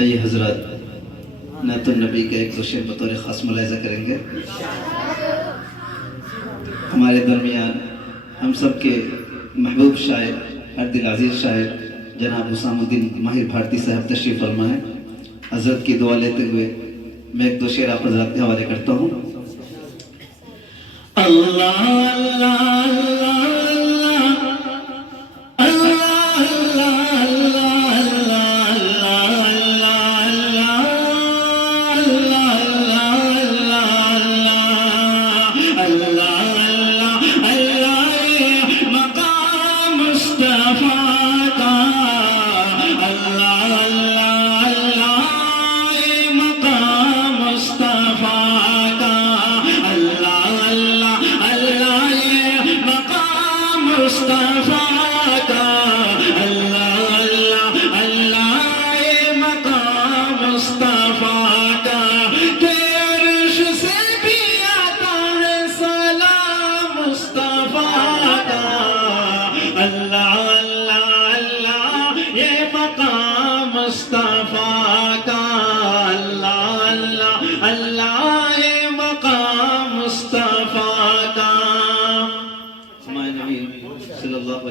آئیے حضرات نعت النبی کے ایک دو شعر بطور خاص ملاحظہ کریں گے. ہمارے درمیان ہم سب کے محبوب شاعر ہر دل عزیز شاعر جناب حسام الدین ماہر بھارتی صاحب تشریف فرما ہے. حضرت کی دعا لیتے ہوئے میں ایک دو شعر آپ حضرات کے حوالے کرتا ہوں. اللہ اللہ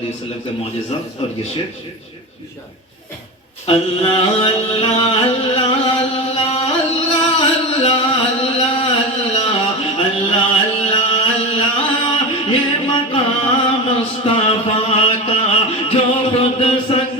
وسلم کا معجزہ اور یہ شعر. اللہ اللہ اللہ اللہ اللہ اللہ اللہ اللہ اللہ یہ مقام مصطفیٰ کا جو خود سنگ